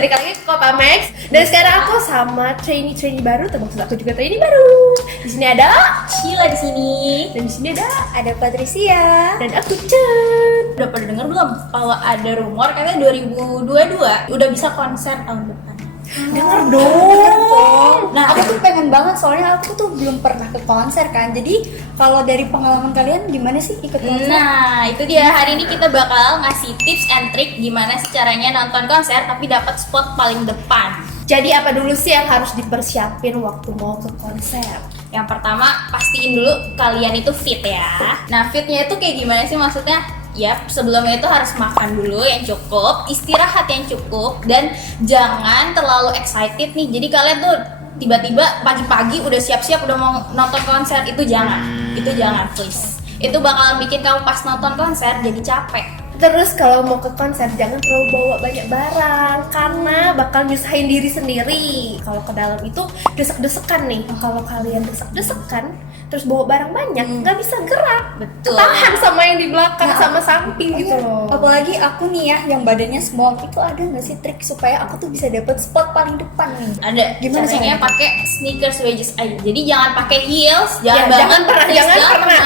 balik lagi ke Kopamx. Dan sekarang aku sama trainee baru, termasuk aku juga trainee baru. Di sini ada Sheila di sini. dan di sini Ada Patricia. dan aku Chen. Udah pada denger belum kalau ada rumor katanya 2022 udah bisa konser tahun depan? Dengar dong. Nah, aku tuh pengen banget soalnya aku tuh belum pernah ke konser kan. Jadi kalau dari pengalaman kalian gimana sih ikut konser? Nah, itu dia. Hari ini kita bakal ngasih tips and trick gimana sih caranya nonton konser tapi dapat spot paling depan. Jadi apa dulu sih yang harus dipersiapin waktu mau ke konser? Yang pertama, pastiin dulu kalian itu fit ya. Nah, fitnya itu kayak gimana sih maksudnya? Yap, sebelumnya itu harus makan dulu yang cukup, istirahat yang cukup, dan jangan terlalu excited nih. Jadi kalian tuh tiba-tiba pagi-pagi udah siap-siap udah mau nonton konser, itu jangan please. Itu bakalan bikin kamu pas nonton konser jadi capek. Terus kalau mau ke konser jangan terlalu bawa banyak barang karena bakal nyusahin diri sendiri. Kalau ke dalam itu desek-desekan nih. Kalau kalian desek-desekan terus bawa barang banyak nggak bisa gerak. Betul. Tahan sama yang di belakang sama samping gitu Iya. loh. Apalagi aku nih ya yang badannya small, itu ada nggak sih trik supaya aku tuh bisa dapet spot paling depan nih? Ada Gimana caranya caranya? pakai sneakers wedges aja. Jadi jangan pakai heels, Ya, jangan banget, please, jangan pernah.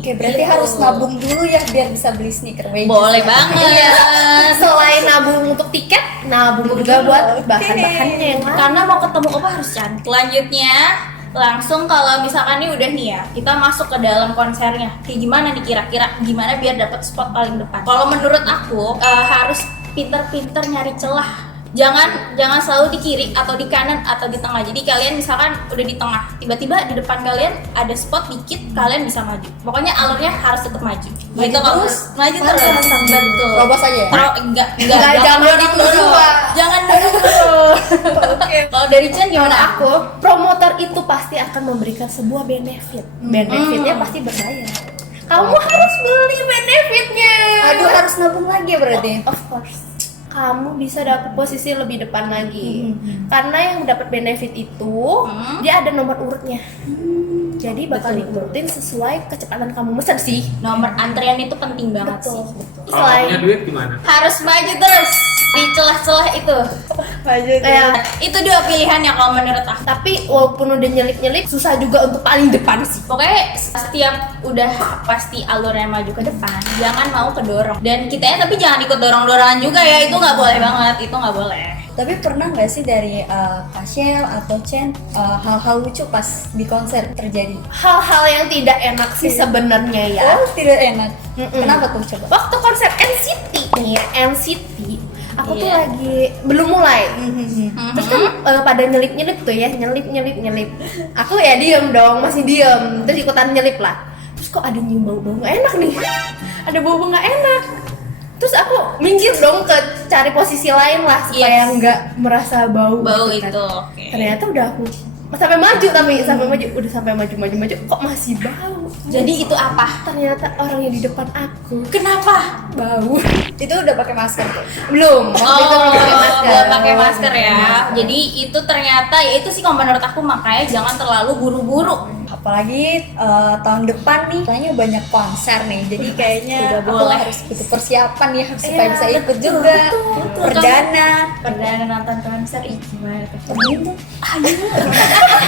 Oke, berarti Gitu. harus nabung dulu ya biar bisa beli sneaker wedges. Boleh banget. Selain nabung untuk tiket, nabung juga buat bahan-bahannya yang lain. Karena mau ketemu apa harus cantik. Selanjutnya langsung kalau misalkan nih udah nih ya, kita masuk ke dalam konsernya. Kayak gimana nih kira-kira gimana biar dapat spot paling depan? Kalau menurut aku harus pinter-pinter nyari celah. Jangan selalu di kiri atau di kanan atau di tengah. Jadi kalian misalkan udah di tengah, tiba-tiba di depan kalian ada spot dikit, kalian bisa maju. Pokoknya alurnya harus tetap maju. Maju kalau- terus? maju Maju terus. terus. Betul. Terobos aja ya? Enggak, jangan dorong dulu. berdua. Jangan dorong dulu. Kalau dari Chen gimana? Menurut aku, promotor itu pasti akan memberikan sebuah benefit. Benefitnya pasti berbayar. Kamu harus beli benefitnya. Aduh, harus nabung lagi ya berarti. Of course. Kamu bisa dapat posisi lebih depan lagi. Karena yang dapat benefit itu dia ada nomor urutnya. Jadi bakal diurutin sesuai kecepatan kamu mesen sih. Nomor antrian itu penting banget sih. Kalau nggak punya duit gimana? Harus maju terus di celah-celah itu. Maju Kayak Itu dua pilihannya kalau menurut aku. tapi walaupun udah nyelip-nyelip susah juga untuk paling depan sih. Pokoknya setiap udah pasti alurnya maju ke depan, jangan mau kedorong. Dan kitanya tapi jangan ikut dorong-dorongan juga ya, itu nggak boleh banget, itu nggak boleh. Tapi pernah nggak sih dari Kashel atau Chen hal-hal lucu pas di konser terjadi? Hal-hal yang tidak enak sih sebenarnya ya. Oh, tidak enak. Mm-mm. Kenapa tuh coba? Waktu konser NCT nih ya, NCT aku tuh Iya. lagi belum mulai. Terus kan pada nyelip tuh ya, nyelip. Aku ya diem dong, masih diem. Terus ikutan nyelip lah. Terus kok ada nyium bau nggak enak nih? Ada bau nggak enak. Terus aku minggir dong ke cari posisi lain lah supaya Yes. nggak merasa bau. Bau gitu kan. itu, oke. Ternyata udah aku sampai maju sampai maju kok masih bau. Jadi itu apa? Ternyata orang yang di depan aku Kenapa? bau. Itu udah pakai masker tuh. Belum. Waktu itu belum pakai masker. Belum pakai masker ya. Jadi itu ternyata ya itu sih kalau menurut aku makanya jangan terlalu buru-buru. Apalagi tahun depan nih kayaknya banyak konser nih. Jadi kayaknya Udah aku boleh. harus butuh persiapan ya supaya Iya, bisa ikut betul, juga. betul. Perdana. Perdana nonton konser gimana tuh? Temenin tuh.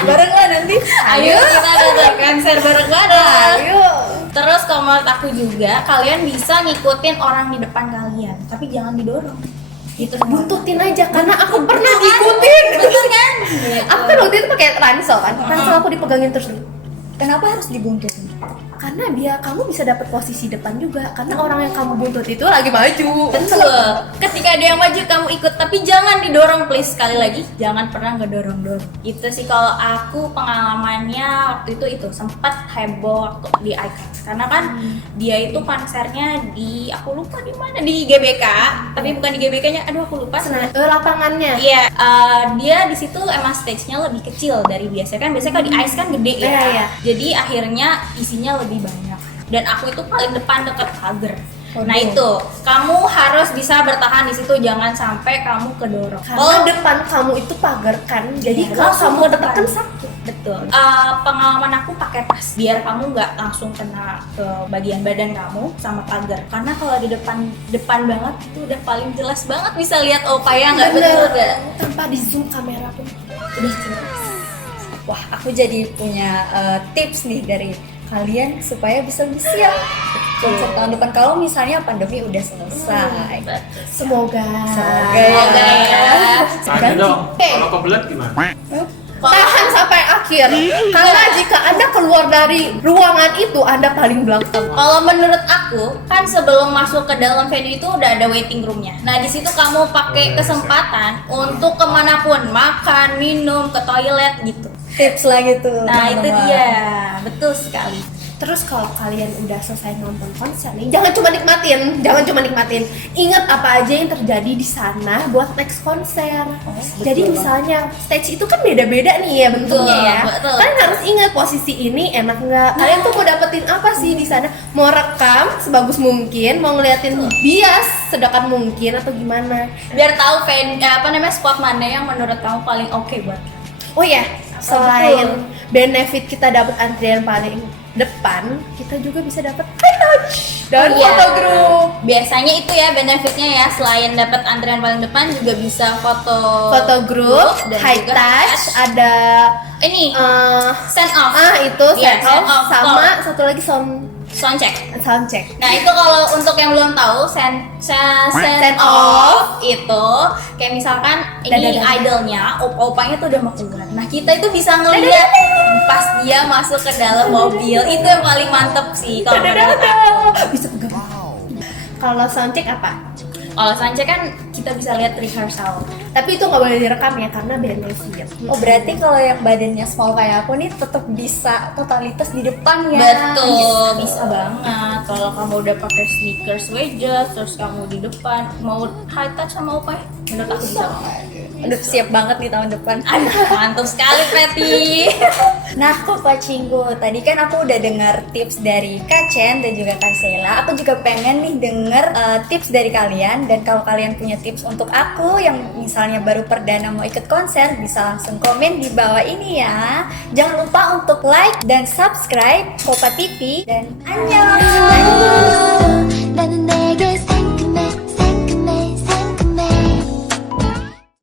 Bareng lah nanti. Ayo kita nonton konser bareng-bareng. Ayo. Terus kalau menurut aku juga kalian bisa ngikutin orang di depan kalian, tapi jangan didorong. Gitu. Buntutin aja karena aku pernah diikutin. Betul kan? Aku kan waktu itu pakai ransel kan. Ransel aku dipegangin terus. Kenapa harus dibuntutin? Karena biar kamu bisa dapat posisi depan juga. Karena orang yang kamu buntut itu lagi maju. Betul. Ketika ada yang maju kamu ikut, tapi jangan didorong please. Sekali lagi, jangan pernah ngedorong-dorong. Itu sih kalau aku pengalamannya waktu itu sempat heboh waktu di Icon. Karena kan dia itu konsernya di aku lupa di mana, di GBK, tapi bukan di GBK-nya. Aduh aku lupa. Lapangannya. Iya, dia di situ emang stage-nya lebih kecil dari biasanya kan. Biasanya kalau di Ice kan gede ya. Iya, iya. Jadi akhirnya isinya lebih banyak. Dan aku itu paling depan deket pagar. Nah Waduh. itu, kamu harus bisa bertahan di situ, jangan sampai kamu kedorong. Karena depan kamu itu pagar kan. Jadi Iya, kalau langsung kamu ke deket depan. kan sakit. Betul. Pengalaman aku pakai tas biar kamu nggak langsung kena ke bagian badan kamu sama pagar. Karena kalau di depan banget itu udah paling jelas banget bisa lihat opaya nggak, betul nggak? Tanpa di zoom kamera pun Udah jelas. Wah, aku jadi punya tips nih dari kalian supaya bisa siap konser tahun depan kalau misalnya pandemi udah selesai. semoga. Semoga ya. Tanya dong, Oke. kalau kebelet gimana? Tahan sampai akhir. Karena jika Anda keluar dari ruangan itu, Anda paling belakang. Kalau menurut aku, kan sebelum masuk ke dalam venue itu udah ada waiting roomnya. Nah di situ kamu pakai kesempatan untuk kemanapun, makan, minum, ke toilet gitu. Tips lah gitu. Nah itu teman-teman. dia, betul sekali. Terus kalau kalian udah selesai nonton konser nih, jangan cuma nikmatin. Ingat apa aja yang terjadi di sana buat next konser. Jadi betul. misalnya stage itu kan beda-beda nih ya bentuknya Betul, ya. betul. Kalian harus ingat posisi ini enak nggak? Kalian tuh mau dapetin apa sih di sana? Mau rekam sebagus mungkin, mau ngeliatin bias sedekat mungkin atau gimana? Biar tahu spot mana yang menurut kamu paling oke buat kamu. Oh ya, selain benefit kita dapat antrian paling depan, kita juga bisa dapat high touch dan Oh, iya. foto grup. Biasanya itu ya benefitnya ya, selain dapat antrian paling depan juga bisa foto Grup, dan high juga touch, ada ini eh, send off, itu Iya, set off, send off sama call. satu lagi sound check. sound check. Nah itu kalau untuk yang belum tahu send off itu kayak misalkan ini Dadah. idolnya, opanya tuh udah mau keluar. Nah kita itu bisa ngeliat pas dia masuk ke dalam mobil, itu yang paling mantep sih kalau menurut aku. Bisa pegang. Kalau sound check apa? Kalau sound check kan kita bisa lihat rehearsal. Tapi itu nggak boleh direkam ya karena benefit. Oh berarti kalau yang badannya small kayak aku nih tetap bisa totalitas di depan ya. Betul, bisa banget. Kalau kamu udah pakai sneakers wedges, terus kamu di depan mau high touch sama apa ya? Menurut aku bisa banget. Udah siap banget nih tahun depan. Aduh, mantap sekali Patty. Nah, Kak Cinggu, tadi kan aku udah dengar tips dari Kak Chen dan juga Kak Sheila. Aku juga pengen nih denger tips dari kalian. Dan kalau kalian punya tips untuk aku yang misalnya baru perdana mau ikut konser, bisa langsung komen di bawah ini ya. Jangan lupa untuk like dan subscribe Kopa TV dan annyeong. 나는 내게